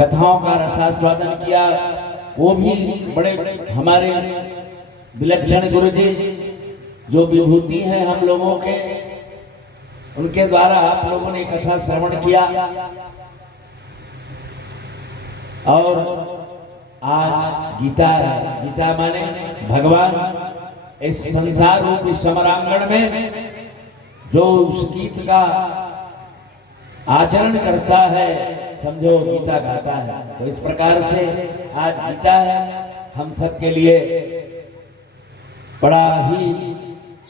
कथाओं का रसास्वादन किया। वो भी बड़े हमारे विलक्षण गुरु जी जो विभूति हैं हम लोगों के, उनके द्वारा आप लोगों ने कथा श्रवण किया। और आज गीता है, गीता माने भगवान इस संसार रूपी समरांगण में जो उस गीत का आचरण करता है समझो गीता गाता है। तो इस प्रकार से आज गीता है हम सबके लिए बड़ा ही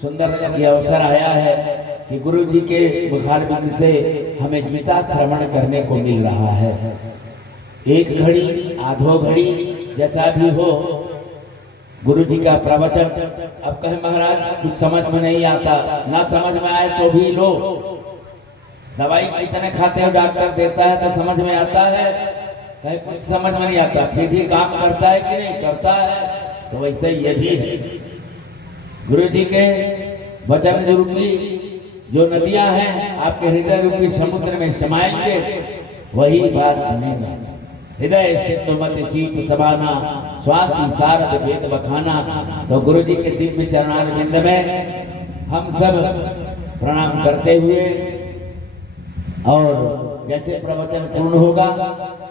सुंदर ये अवसर आया है कि गुरु जी के मुखारबिंद से हमें गीता श्रवण करने को मिल रहा है। एक घड़ी आधो घड़ी जैसा भी हो गुरु जी का प्रवचन। अब कहे महाराज कुछ समझ में नहीं आता, ना समझ में आए तो भी लो, दवाई कितने खाते हो डॉक्टर देता है तो समझ में आता है, कहे कुछ समझ में नहीं आता फिर भी काम करता है कि नहीं करता है। तो वैसे ये भी है, गुरु जी के वचन रूपी जो नदियां हैं आपके हृदय रूपी समुद्र में समाएंगे वही बात बनेगा। हृदय सिद्धमति चीत सबाना स्वाति सारद वेद बखाना। तो गुरु जी के दिव्य चरणारविंद में हम सब प्रणाम करते हुए, और जैसे प्रवचन पूर्ण होगा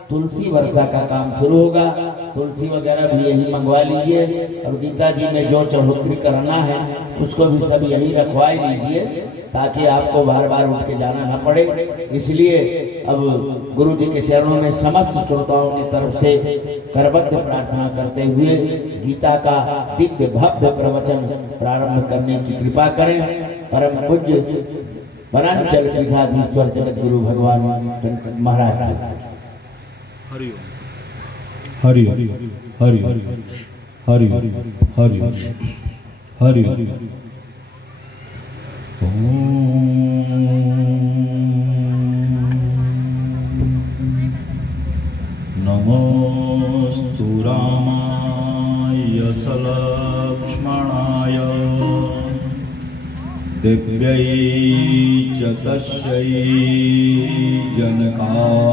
तुलसी वर्षा का काम शुरू होगा। तुलसी वगैरह भी यही मंगवा लीजिए, और गीता जी में जो चढ़ोतरी करना है उसको भी सब यही रखवा लीजिए ताकि आपको बार बार उठ के जाना ना पड़े। इसलिए अब गुरु जी के चरणों में समस्त श्रोताओं की तरफ से करबद्ध प्रार्थना करते हुए गीता का दिव्य भव्य प्रवचन प्रारंभ करने की कृपा करें। परम पूज्य वनांचल पीठाधीश्वर जगत गुरु भगवान महाराज हरि हरि हरि हरि हरि हरि हरि नमोस्तु रामाय सलक्ष्मणाय दिव्यै च तस्यै जनकात्मजायै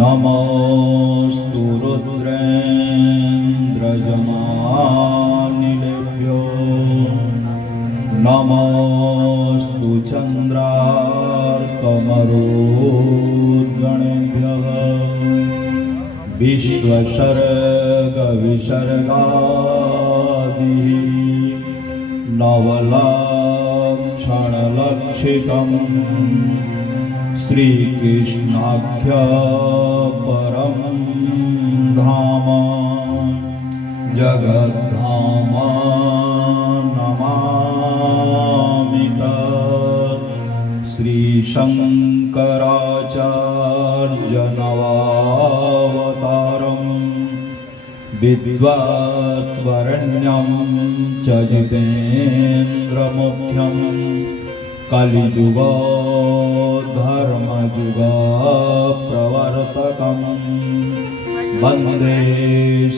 नमोस्तु रुद्रेन्द्रजमानिलेभ्यो नमोस्तु चन्द्रार्कमरुद्गणेभ्यः विश्वसर्गविसर्गादिः नवलक्षणलक्षितं श्रीकृष्णाख्य परं धाम जगद्धाम नमामि तत्। श्रीशङ्कराचार्यनवावतारं विद्वद्वरेण्यं च जितेन्द्रमुख्यं कलिजुगो धर्मजुगप्रवर्तकं वन्दे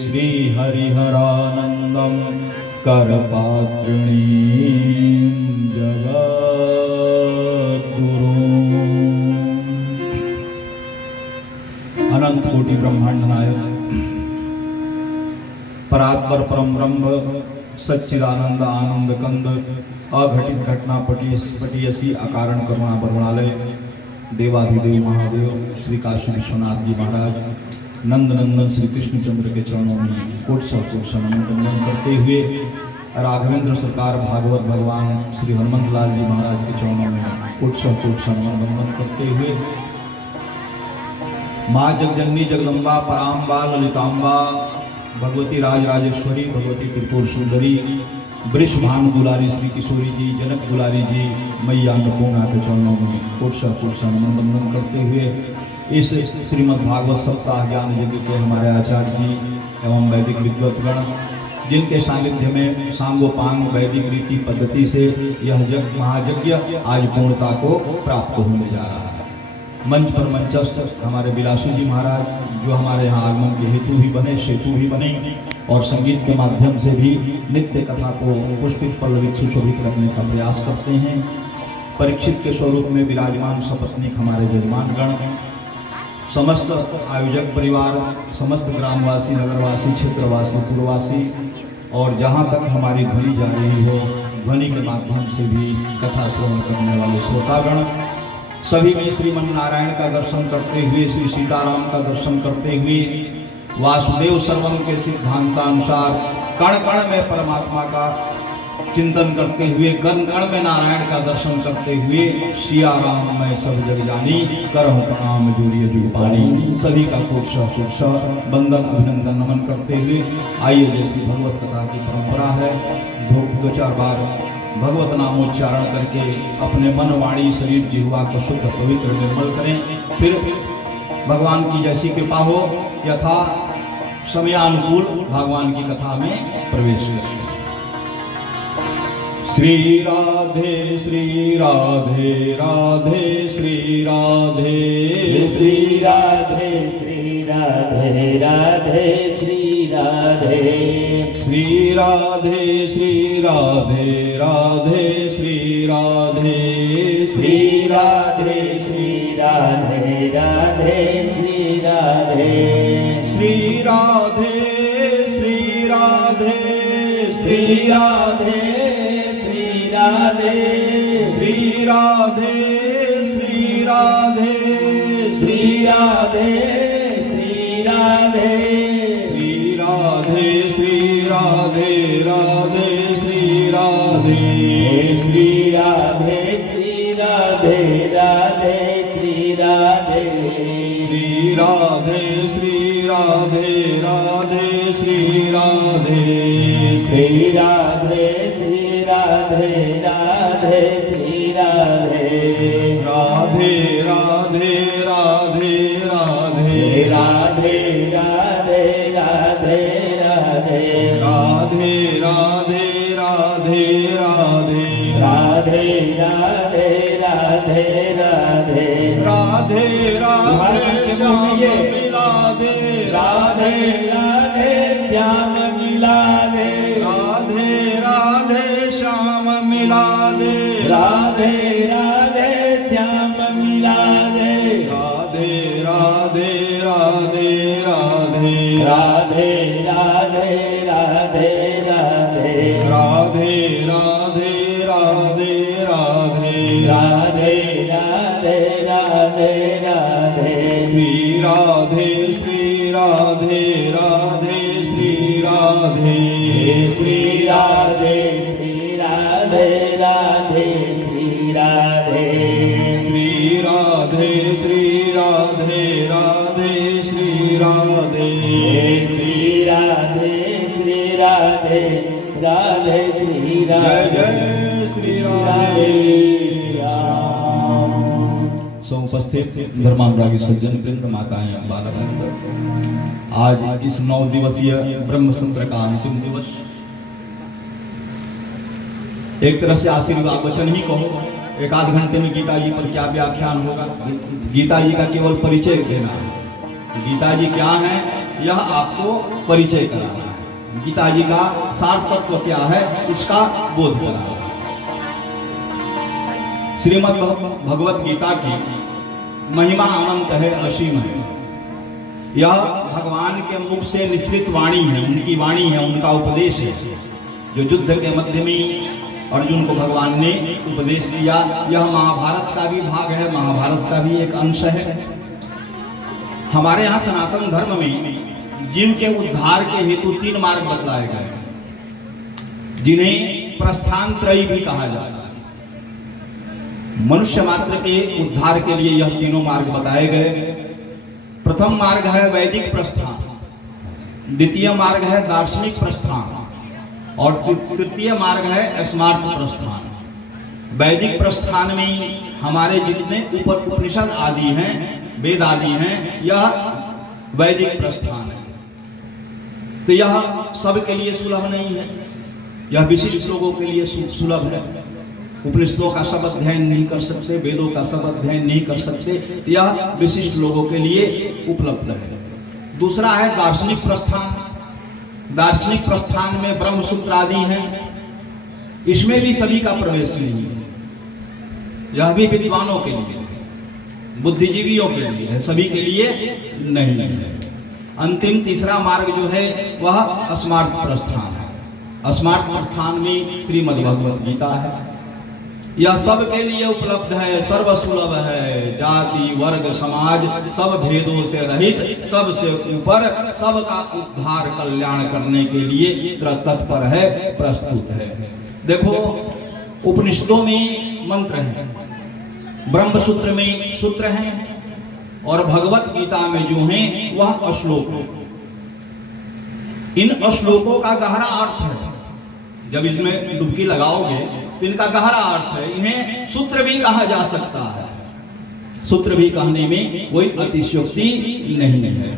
श्रीहरिहरानन्दं करपात्रिणीं जगद्गुरुम्। अनंत कोटि ब्रह्मांड नायक परात्पर परम ब्रह्म सच्चिदानंद आनंद कंद अघटित घटना पटियसी अकारण करुणा बरणालय देवाधिदेव महादेव श्री काशी विश्वनाथ जी महाराज नंद नंदन श्री कृष्णचंद्र के चरणों में कोट सौ नमन वंदन करते हुए राघवेंद्र सरकार भागवत भगवान श्री हनुमंत लाल जी महाराज के चरणों में कोट सौ नमन वंदन करते हुए माँ जगजननी जगदम्बा पराम्बा ललिताम्बा भगवती राजराजेश्वरी भगवती त्रिपुर सुंदरी वृषभानु दुलारी श्री किशोरी जी जनक दुलारी जी मैया अन्नपूर्णा के चरणों में कोट सौ नमन वंदन करते हुए इस श्रीमद् भागवत सप्ताह ज्ञान यज्ञ के हमारे आचार्य जी एवं वैदिक विद्वत्गण जिनके सानिध्य में सांगोपांग वैदिक रीति पद्धति से यह महायज्ञ आज पूर्णता को प्राप्त होने जा रहा है। मंच पर मंचस्थ हमारे बिलासु जी महाराज जो हमारे यहाँ आगमन के हेतु भी बने, सेतु भी बने और संगीत के माध्यम से भी नित्य कथा को पुष्पित पल्लवित सुशोभित रखने का प्रयास करते हैं। परीक्षित के स्वरूप में विराजमान सपत्नीक हमारे जजमान गण, समस्त आयोजक परिवार, समस्त ग्रामवासी, नगरवासी, क्षेत्रवासी, पूर्ववासी और जहाँ तक हमारी ध्वनि जा रही हो, ध्वनि के माध्यम से भी कथा श्रवण करने वाले श्रोतागण, सभी में श्रीमन नारायण का दर्शन करते हुए, श्री सीताराम का दर्शन करते हुए, वासुदेव सर्वम के सिद्धांतानुसार कण कण में परमात्मा का चिंतन करते हुए, कण कण में नारायण का दर्शन करते हुए, सिया राम मैं सब जग जानी, करहूं प्रणाम जोड़िए जुगपानी। सभी का कोट वंदन अभिनंदन नमन करते हुए आइए, जैसी भगवत कथा की परंपरा है, दो चार बार भगवत नामोच्चारण करके अपने मन, वाणी, शरीर, जिह्वा को शुद्ध पवित्र निर्मल करें। फिर भगवान की जैसी कृपा हो, यथा समयानुकूल भगवान की कथा में प्रवेश करें। श्री राधे श्री राधे राधे श्री राधे श्री राधे श्री राधे राधे श्री राधे श्री राधे श्री राधे राधे श्री राधे श्री राधे श्री राधे राधे श्री राधे श्री राधे श्री राधे श्री राधे राधे श्री राधे श्री राधे श्री राधे श्री राधे श्री राधे श्री राधे राधे श्री राधे श्री राधे श्री राधे राधे श्री राधे श्री राधे श्री राधे राधे श्री राधे श्री राधे श्री राधे राधे श्री राधे राधे राधे राधे राधे राधे राधे राधे राधे राधे राधे राधे राधे राधे राधे राधे राधे राधे राधे श्याम मिला दे राधे राधे श्याम मिला दे राधे राधे श्याम मिला दे राधे राधे श्याम मिला दे राधे राधे राधे राधे राधे राधे राधे राधे राधे राधे राधे राधे राधे राधे राधे राधे श्री राधे श्री राधे राधे श्री राधे श्री राधे श्री राधे राधे श्री राधे श्री राधे श्री राधे राधे श्री राधे श्री राधे श्री राधे राधे श्री जय राधे जय श्री राधे राम। उपस्थित धर्मानुरागी सज्जन वृंद, माताएं, बालक वृंद, आज इस 9 दिवसीय ब्रह्म सत्र का अंतिम दिवस, एक तरह से आशीर्वाद वचन ही कहो। एक आध घंटे में गीता जी पर क्या व्याख्यान होगा। गीता जी का केवल परिचय देना है। गीता जी क्या है यह आपको परिचय कराना है। गीता जी का सार तत्व क्या है इसका बोध कराना है। श्रीमद् भगवत गीता की महिमा अनंत है, असीम है। यह भगवान के मुख से निश्रित वाणी है, उनकी वाणी है, उनका उपदेश है, जो युद्ध के मध्य में अर्जुन को भगवान ने उपदेश दिया। यह महाभारत का भी भाग है, महाभारत का भी एक अंश है। हमारे यहाँ सनातन धर्म में जीव के उद्धार के हेतु 3 मार्ग बतलाए गए, जिन्हें प्रस्थान त्रयी भी कहा जाता है। मनुष्य मात्र के उद्धार के लिए यह तीनों मार्ग बताए गए। प्रथम मार्ग है वैदिक प्रस्थान, द्वितीय मार्ग है दार्शनिक प्रस्थान और तृतीय मार्ग है स्मार्त प्रस्थान। वैदिक प्रस्थान में हमारे जितने उपनिषद आदि हैं, वेद आदि हैं, यह वैदिक प्रस्थान है। तो यह सबके लिए सुलभ नहीं है, यह विशिष्ट लोगों के लिए सुलभ है। उपनिषदों का सब अध्ययन नहीं कर सकते, वेदों का सब अध्ययन नहीं कर सकते, यह विशिष्ट लोगों के लिए उपलब्ध है। दूसरा है दार्शनिक प्रस्थान। दार्शनिक प्रस्थान में ब्रह्म सूत्र आदि हैं, इसमें भी सभी का प्रवेश नहीं है। यह भी विद्वानों के लिए है, बुद्धिजीवियों के लिए है, सभी के लिए नहीं है। अंतिम तीसरा मार्ग जो है वह अस्मार्थ प्रस्थान है। अस्मार्थ प्रस्थान में श्रीमद् भगवत गीता है। यह सब के लिए उपलब्ध है, सर्वसुलभ है, जाति वर्ग समाज सब भेदों से रहित, सबसे ऊपर, सबका उद्धार कल्याण करने के लिए तत्पर है, प्रस्तुत है। देखो उपनिषदों में मंत्र हैं, ब्रह्म सूत्र में सूत्र हैं, और भगवत गीता में जो हैं वह श्लोक हैं। इन श्लोकों का गहरा अर्थ है, जब इसमें डुबकी लगाओगे तो इनका गहरा अर्थ है। इन्हें सूत्र भी कहा जा सकता है, सूत्र भी कहने में कोई अतिशयोक्ति नहीं है।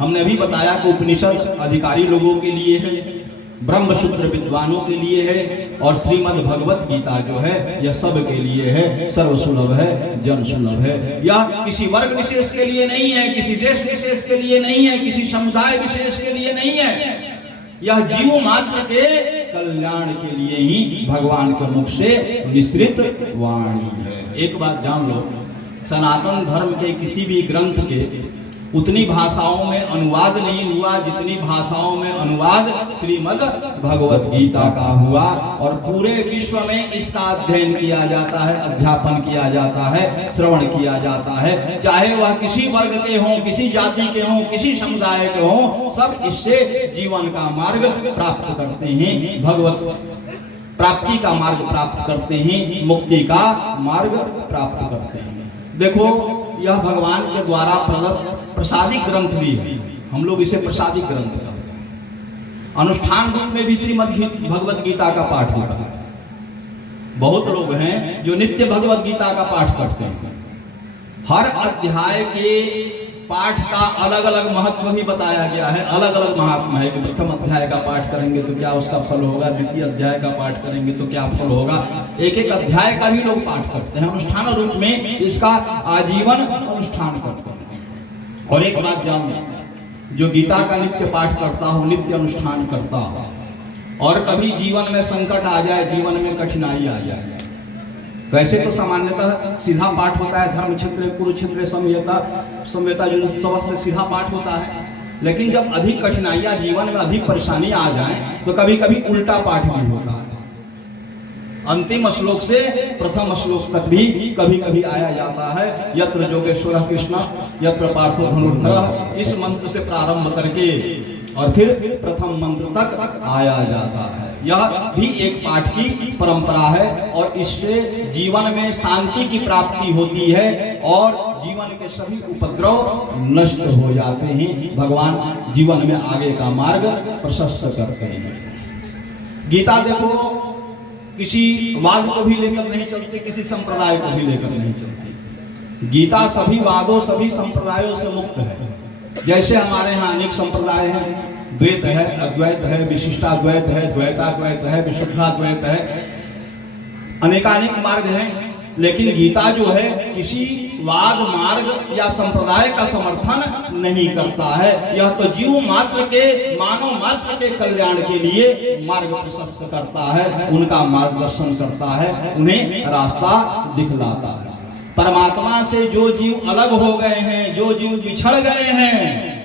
हमने अभी बताया कि उपनिषद अधिकारी लोगों के लिए है, ब्रह्म सूत्र विद्वानों के लिए है, और श्रीमद् भगवत गीता जो है यह सब के लिए है, सर्वसुलभ है, जन सुलभ है। यह किसी वर्ग विशेष के लिए नहीं है, किसी देश विशेष के लिए नहीं है, किसी समुदाय विशेष के लिए नहीं है। यह जीव मात्र के कल्याण के लिए ही भगवान के मुख से निश्रित वाणी है। एक बात जान लो, सनातन धर्म के किसी भी ग्रंथ के उतनी भाषाओं में अनुवाद नहीं हुआ जितनी भाषाओं में अनुवाद श्रीमद् भगवत गीता का हुआ, और पूरे विश्व में इसका अध्ययन किया जाता है, अध्यापन किया जाता है, श्रवण किया जाता है। चाहे वह किसी वर्ग के हों, किसी जाति के हों, किसी समुदाय के हों, सब इससे जीवन का मार्ग प्राप्त करते हैं, भगवत प्राप्ति का मार्ग प्राप्त करते हैं, मुक्ति का मार्ग प्राप्त करते हैं। देखो यह भगवान के द्वारा प्रदत्त प्रसादिक ग्रंथ भी है, हम लोग इसे प्रसादिक ग्रंथ कहते हैं। अनुष्ठान रूप में भी श्रीमद् भगवत गीता का पाठ होता है। बहुत लोग हैं जो नित्य भगवत गीता का पाठ करते हैं। हर अध्याय के पाठ का अलग अलग महत्व भी बताया गया है, अलग अलग महात्मा है कि प्रथम अध्याय का पाठ करेंगे तो क्या उसका फल होगा, द्वितीय अध्याय का पाठ करेंगे तो क्या फल होगा। एक एक अध्याय का भी लोग पाठ करते हैं, अनुष्ठान रूप में इसका आजीवन अनुष्ठान करते हैं। और एक बात जान लो, जो गीता का नित्य पाठ करता हो, नित्य अनुष्ठान करता हो, और कभी जीवन में संकट आ जाए, जीवन में कठिनाई आ जाए, वैसे तो सामान्यतः सीधा पाठ होता है, धर्म क्षेत्र कुरुक्षेत्र संहिता जो सबसे सीधा पाठ होता है। लेकिन जब अधिक कठिनाइयां जीवन में, अधिक परेशानी आ जाए, तो कभी कभी उल्टा पाठ भी होता है। अंतिम श्लोक से प्रथम श्लोक तक भी कभी कभी आया जाता है। यत्र योगेश्वरः कृष्ण यत्र पार्थो धनुर्धरः, इस मंत्र से प्रारंभ करके और फिर प्रथम मंत्र तक आया जाता है। यह भी एक पाठ की परंपरा है, और इससे जीवन में शांति की प्राप्ति होती है और जीवन के सभी उपद्रव नष्ट हो जाते हैं। भगवान जीवन में आगे का मार्ग प्रशस्त करते हैं। गीता देखो किसी वाद को भी लेकर नहीं चलती, किसी संप्रदाय को भी लेकर नहीं चलती। गीता सभी वादों, सभी संप्रदायों से मुक्त है। जैसे हमारे यहाँ अनेक संप्रदाय हैं, द्वैत है, अद्वैत है, विशिष्टाद्वैत है, द्वैताद्वैत है, विशुद्धाद्वैत है, अनेकानेक मार्ग हैं। लेकिन गीता जो है किसी वाद मार्ग या संप्रदाय का समर्थन नहीं करता है। यह तो जीव मात्र के, मानव मात्र के कल्याण के लिए मार्ग प्रशस्त करता है, उनका मार्गदर्शन करता है, उन्हें रास्ता दिखलाता है। परमात्मा से जो जीव अलग हो गए हैं, जो जीव बिछड़ गए हैं,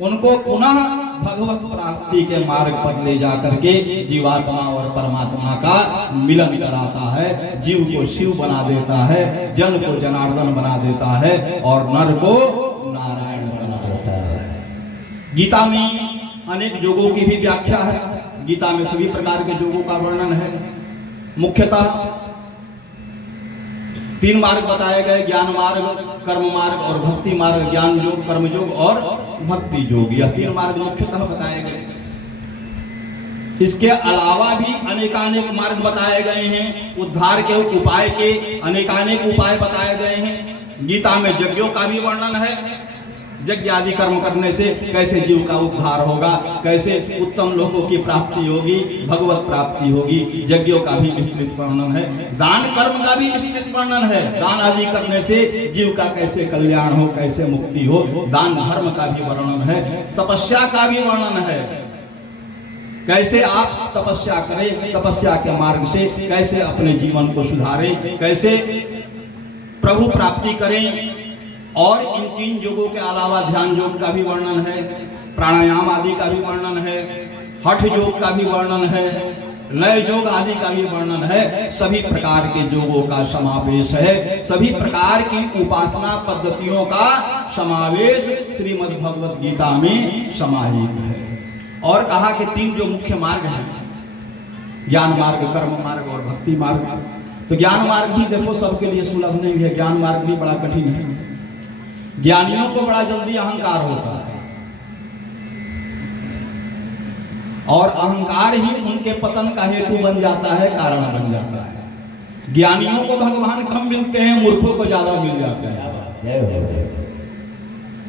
उनको पुनः भगवत प्राप्ति के मार्ग पर ले जाकर के जीवात्मा और परमात्मा का मिलन कराता है। जीव को शिव बना देता है, जन को जनार्दन बना देता है, और नर को नारायण बना देता है। गीता में अनेक योगों की भी व्याख्या है। गीता में सभी प्रकार के योगों का वर्णन है। मुख्यतः 3 मार्ग बताए गए, ज्ञान मार्ग, कर्म मार्ग और भक्ति मार्ग। ज्ञान योग, कर्म योग और भक्ति योग, यह 3 मार्ग मुख्यतः बताए गए। इसके अलावा भी अनेकानेक मार्ग बताए गए हैं। उद्धार के उपाय के अनेकानेक उपाय बताए गए हैं। गीता में यज्ञों का भी वर्णन है। यज्ञ आदि कर्म करने से कैसे जीव का उद्धार होगा, कैसे उत्तम लोगों की प्राप्ति होगी, भगवत प्राप्ति होगी, यज्ञों का भी विस्तृत वर्णन है। दान कर्म का भी विस्तृत वर्णन है। दान आदि करने से जीव का कैसे कल्याण हो, कैसे मुक्ति हो, दान धर्म का भी वर्णन है। तपस्या का भी वर्णन है, कैसे आप तपस्या करें, तपस्या के मार्ग से कैसे अपने जीवन को सुधारें, कैसे प्रभु प्राप्ति करें। और इन 3 योगों के अलावा ध्यान योग का भी वर्णन है, प्राणायाम आदि का भी वर्णन है, हठ योग का भी वर्णन है, लय योग आदि का भी वर्णन है। सभी प्रकार के योगों का समावेश है, सभी प्रकार की उपासना पद्धतियों का समावेश श्रीमद् भगवत गीता में समाहित है। और कहा कि 3 जो मुख्य मार्ग हैं, ज्ञान मार्ग, कर्म मार्ग और भक्ति मार्ग। तो ज्ञान मार्ग भी देखो सबके लिए सुलभ नहीं है, ज्ञान मार्ग भी बड़ा कठिन है। ज्ञानियों को बड़ा जल्दी अहंकार होता है और अहंकार ही उनके पतन का हेतु बन जाता है, कारण बन जाता है। ज्ञानियों को भगवान कम मिलते हैं, मूर्खों को ज्यादा मिल जाते हैं।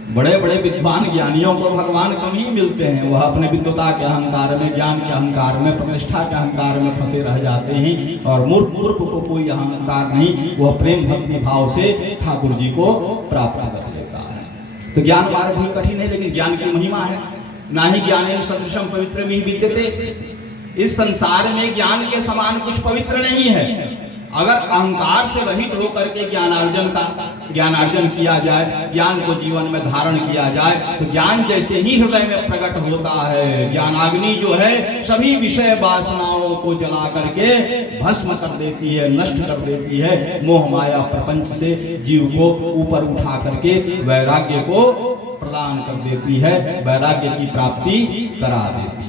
बड़े बड़े विद्वान ज्ञानियों को भगवान कम ही मिलते हैं, वह अपने विद्वता के अहंकार में, ज्ञान के अहंकार में, प्रतिष्ठा के अहंकार में फंसे रह जाते हैं। और मूर्ख को कोई अहंकार नहीं, वह प्रेम भक्ति भाव से ठाकुर जी को प्राप्त कर लेता है। तो ज्ञान मार्ग भी कठिन है, लेकिन ज्ञान की महिमा है। ना ही ज्ञानेन सदृशम पवित्रम विद्यते। इस संसार में ज्ञान के समान कुछ पवित्र नहीं है। अगर अहंकार से रहित होकर के ज्ञानार्जन किया जाए, ज्ञान को जीवन में धारण किया जाए, तो ज्ञान जैसे ही हृदय में प्रकट होता है, ज्ञानाग्नि जो है सभी विषय वासनाओं को जला करके भस्म कर देती है, नष्ट कर देती है। मोह माया प्रपंच से जीव को ऊपर उठा करके वैराग्य को प्रदान कर देती है, वैराग्य की प्राप्ति करा देती है।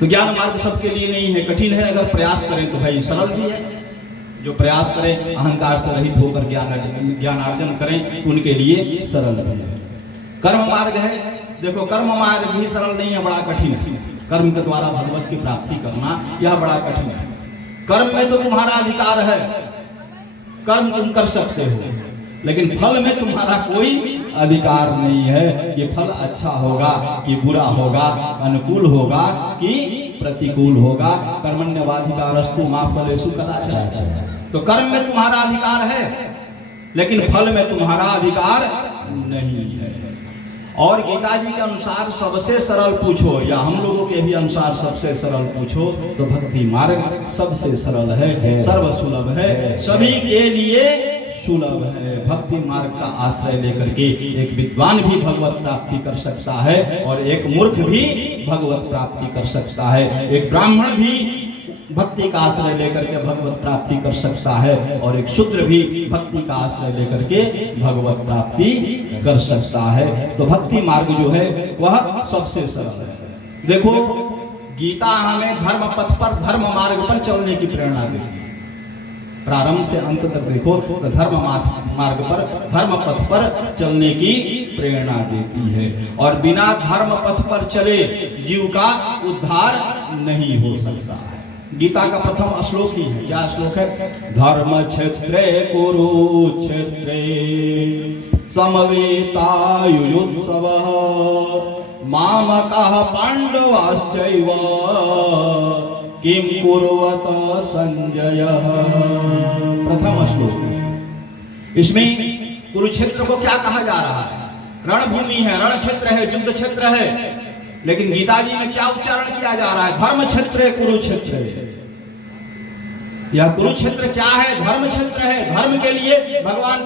तो ज्ञान मार्ग सबके लिए नहीं है, कठिन है। अगर प्रयास करें तो भाई सरल भी है। जो प्रयास करें अहंकार से रहित होकर ज्ञानार्जन करें तो उनके लिए सरल भी है। कर्म मार्ग है, देखो कर्म मार्ग भी सरल नहीं है, बड़ा कठिन है। कर्म के द्वारा भगवत की प्राप्ति करना यह बड़ा कठिन है। कर्म में तो तुम्हारा अधिकार है, कर्म तुम कर सकते हो, लेकिन फल में तुम्हारा कोई अधिकार नहीं है कि फल अच्छा होगा कि बुरा होगा, अनुकूल होगा कि प्रतिकूल होगा। कर्मण्यवाधिकारस्तु मा फलेषु कदाचन। तो कर्म में तुम्हारा अधिकार है, लेकिन फल में तुम्हारा अधिकार नहीं है। और गीता जी के अनुसार सबसे सरल पूछो या हम लोगों के भी अनुसार सबसे सरल पूछो तो भक्ति मार्ग सबसे सरल है, सर्वसुलभ है, सभी के लिए सुलभ है। भक्ति मार्ग का आश्रय लेकर के एक विद्वान भी भगवत प्राप्ति कर सकता है और एक मूर्ख भी भगवत प्राप्ति कर सकता है। एक ब्राह्मण भी भक्ति का आश्रय लेकर के भगवत प्राप्ति कर सकता है और एक शूद्र भी भक्ति का आश्रय लेकर के भगवत प्राप्ति कर सकता है। तो भक्ति मार्ग जो है वह सबसे सरल है। देखो गीता हमें धर्म पथ पर, धर्म मार्ग पर चलने की प्रेरणा देती है। प्रारंभ से अंत तक देखो तो धर्म मार्ग पर, धर्म पथ पर चलने की प्रेरणा देती है। और बिना धर्म पथ पर चले जीव का उद्धार नहीं हो सकता है। गीता का प्रथम श्लोक ही है, क्या श्लोक है? धर्म क्षेत्रे कुरुक्षेत्रे समवेतायुयुत्सवः मामकः पांडवाश्चैव किम कुर्वत संजय। प्रथम श्लोक। इसमें कुरुक्षेत्र को क्या कहा जा रहा है? रणभूमि है, रण क्षेत्र है, युद्ध क्षेत्र है। लेकिन गीता जी में क्या उच्चारण किया जा रहा है? धर्म क्षेत्र कुरुक्षेत्र। यह कुरुक्षेत्र क्या है? धर्म क्षेत्र है। धर्म के लिए भगवान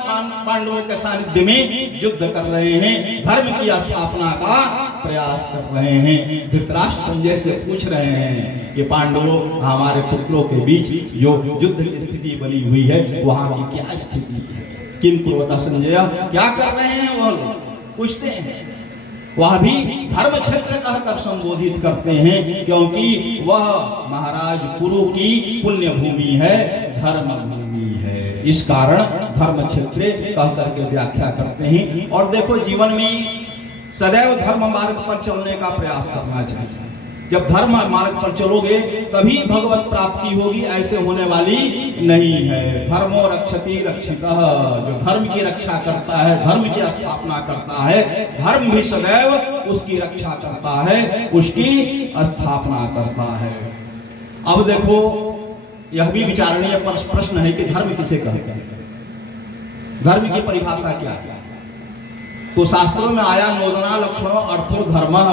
पांडवों के सानिध्य में युद्ध कर रहे हैं, धर्म की स्थापना का प्रयास कर रहे हैं। धृतराष्ट्र संजय से पूछ रहे हैं कि पांडवों हमारे पुत्रों के बीच जो युद्ध की स्थिति बनी हुई है वहां की क्या स्थिति है? किम कुर्वता संजय, क्या कर रहे हैं? वो लोग पूछते हैं। वह भी धर्म क्षेत्र कहकर संबोधित करते हैं, क्योंकि वह महाराज कुरु की पुण्य भूमि है, धर्म भूमि है। इस कारण धर्म क्षेत्र कह करके व्याख्या करते हैं। और देखो जीवन में सदैव धर्म मार्ग पर चलने का प्रयास करना चाहिए। जब धर्म मार्ग पर चलोगे तभी भगवत प्राप्ति होगी, ऐसे होने वाली नहीं है। धर्मो रक्षति रक्षितः, जो धर्म की रक्षा करता है, धर्म की स्थापना करता है, धर्म भी सदैव उसकी रक्षा करता है, उसकी स्थापना करता है। अब देखो यह भी विचारणीय प्रश्न है कि धर्म किसे कहते हैं? धर्म की परिभाषा क्या है? तो शास्त्रों में आया नोदना लक्षणों अर्थो धर्मः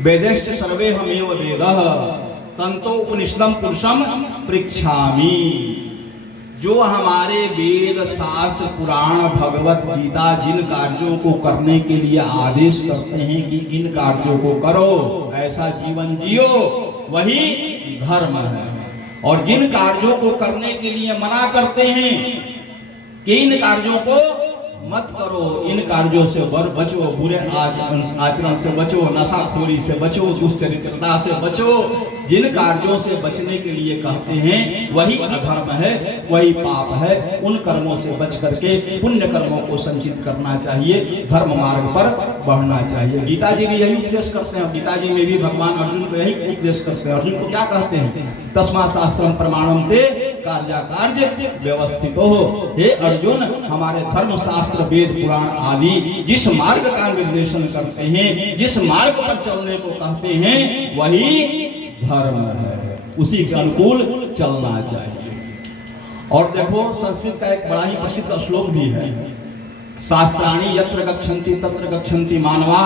वेदेश्च सर्वे हमेव वेदः तंतो उपनिषदम पुरुषम पृच्छामि। जो हमारे वेद शास्त्र पुराण भगवत गीता जिन कार्यों को करने के लिए आदेश करते हैं कि इन कार्यों को करो, ऐसा जीवन जियो, वही धर्म है। और जिन कार्यों को करने के लिए मना करते हैं कि इन कार्यों को मत करो, इन कार्यों से बचो, बुरे आचरण से बचो, नशाखोरी से बचो, दुष्चरित्रता से बचो, जिन कार्यों से बचने के लिए कहते हैं वही अधर्म है, वही पाप है। उन कर्मों से बच करके पुण्य कर्मों को संचित करना चाहिए, धर्म मार्ग पर बढ़ना चाहिए। गीता जी भी यही उपदेश करते हैं। गीता जी में भी भगवान अर्जुन को यही उपदेश करते हैं। अर्जुन को क्या कहते हैं? तस्मा शास्त्रम प्रमाणम ते कार्या कार्य व्यवस्थित हो। हे अर्जुन, हमारे धर्म शास्त्र वेद पुराण आदि जिस मार्ग का निर्देशन करते हैं, जिस मार्ग पर चलने को कहते हैं, वही धर्म है, उसी के अनुकूल चलना चाहिए। और देखो, संस्कृत का एक बड़ा ही प्रसिद्ध श्लोक भी है, शास्त्राणि यत्र गच्छन्ति तत्र गच्छन्ति मानवा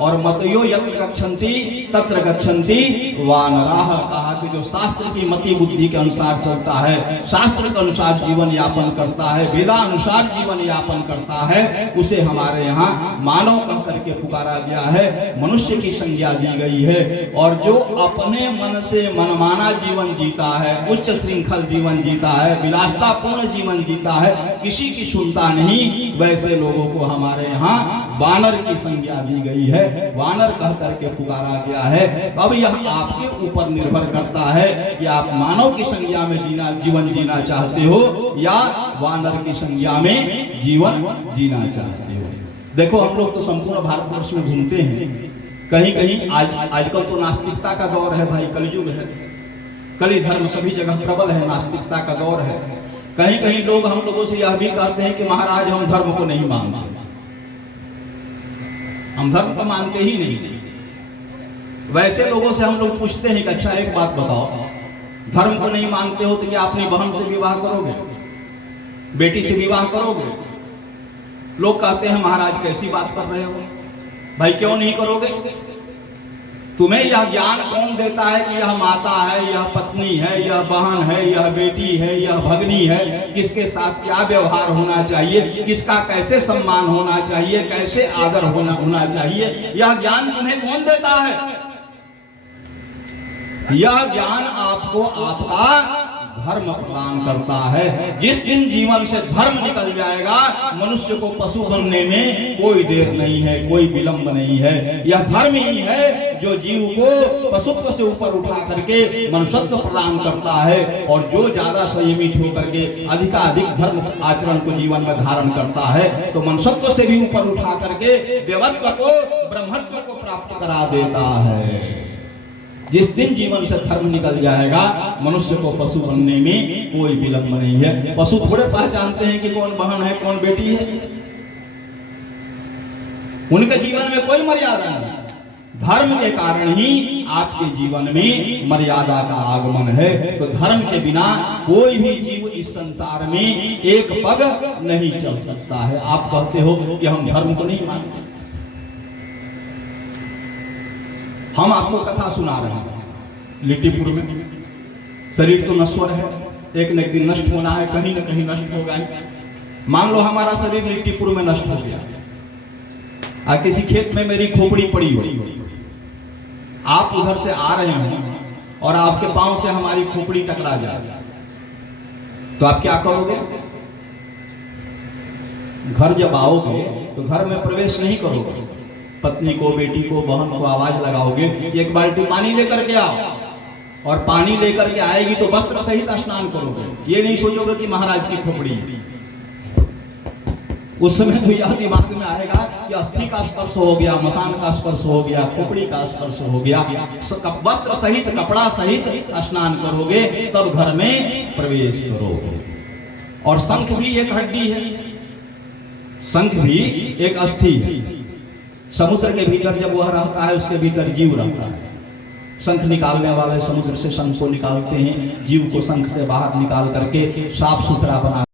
और मतयो यत्र गच्छन्ति तत्र गच्छन्ति वानराः। कहा कि जो शास्त्र की मति बुद्धि के अनुसार चलता है, शास्त्र के अनुसार जीवन यापन करता है, वेदानुसार जीवन यापन करता है, उसे हमारे यहाँ मानव कह करके पुकारा गया है, मनुष्य की संज्ञा दी गई है। और जो अपने मन से मनमाना जीवन जीता है, उच्च श्रृंखल जीवन जीता है, विलासतापूर्ण जीवन जीता है, किसी की सुनता नहीं, वैसे लोगों को हमारे यहाँ वानर की संज्ञा दी गई है, वानर कह करके पुकारा गया है। अब यह आपके ऊपर निर्भर करता है कि आप मानव की संज्ञा में जीवन जीना चाहते हो या वानर की संज्ञा में जीवन जीना चाहते हो। देखो, हम लोग तो संपूर्ण भारतवर्ष में घूमते हैं, कहीं कहीं आजकल तो नास्तिकता का दौर है भाई, कलयुग है, कली धर्म सभी जगह प्रबल है, नास्तिकता का दौर है। कहीं कहीं लोग हम लोगों से यह भी कहते हैं कि महाराज हम धर्म को नहीं मानते, हम धर्म को मानते ही नहीं। वैसे लोगों से हम लोग पूछते हैं कि अच्छा एक बात बताओ, धर्म को नहीं मानते हो तो क्या अपनी बहन से विवाह करोगे, बेटी से विवाह करोगे? लोग कहते हैं महाराज कैसी बात कर रहे हो भाई, क्यों नहीं करोगे? तुम्हें यह ज्ञान कौन देता है कि यह माता है, यह पत्नी है, यह बहन है, यह बेटी है, यह भगनी है, किसके साथ क्या व्यवहार होना चाहिए, किसका कैसे सम्मान होना चाहिए, कैसे आदर होना चाहिए, यह ज्ञान तुम्हें कौन देता है? यह ज्ञान आपको आपका धर्म प्रदान करता है। जिस दिन जीवन से धर्म निकल जाएगा, मनुष्य को पशु बनने में कोई देर नहीं है, कोई विलंब नहीं है। यह धर्म ही है जो जीव को पशुत्व से ऊपर उठा करके मनुष्यत्व प्रदान करता है, और जो ज्यादा संयमित होकर के अधिकाधिक धर्म आचरण को जीवन में धारण करता है, तो मनुष्यत्व से भी ऊपर उठा करके देवत्व को, ब्रह्मत्व को प्राप्त करा देता है। जिस दिन जीवन से धर्म निकल जाएगा, मनुष्य को पशु बनने में कोई विलंब नहीं है। पशु थोड़े पहचानते हैं कि कौन बहन है, कौन बेटी है, उनके जीवन में कोई मर्यादा नहीं। धर्म के कारण ही आपके जीवन में मर्यादा का आगमन है। तो धर्म के बिना कोई भी जीव इस संसार में एक पग नहीं चल सकता है। आप कहते हो कि हम धर्म को नहीं मानते, हम आपको कथा सुना रहे हैं। लिट्टीपुर में शरीर तो नश्वर है, एक न एक दिन नष्ट होना है, कहीं न कहीं नष्ट होगा। मान लो हमारा शरीर लिट्टीपुर में नष्ट हो गया, किसी खेत में मेरी खोपड़ी पड़ी हो, आप उधर से आ रहे हो और आपके पांव से हमारी खोपड़ी टकरा जाए, तो आप क्या करोगे? घर जब आओगे तो घर में प्रवेश नहीं करोगे, पत्नी को, बेटी को, बहन को आवाज लगाओगे कि एक बाल्टी पानी लेकर के आओ, और पानी लेकर के आएगी तो वस्त्र सहित स्नान करोगे। ये नहीं सोचोगे कि महाराज की खोपड़ी है। उस समय तो यह दिमाग में आएगा कि अस्थि का स्पर्श हो गया, मसान का स्पर्श हो गया, खोपड़ी का स्पर्श हो गया, वस्त्र सहित, कपड़ा सहित स्नान करोगे, तब घर में प्रवेश करोगे। और शंख भी एक हड्डी है, शंख भी एक अस्थि है। समुद्र के भीतर जब वह रहता है, उसके भीतर जीव रहता है। शंख निकालने वाले समुद्र से शंख को निकालते हैं, जीव को शंख से बाहर निकाल करके साफ सुथरा बना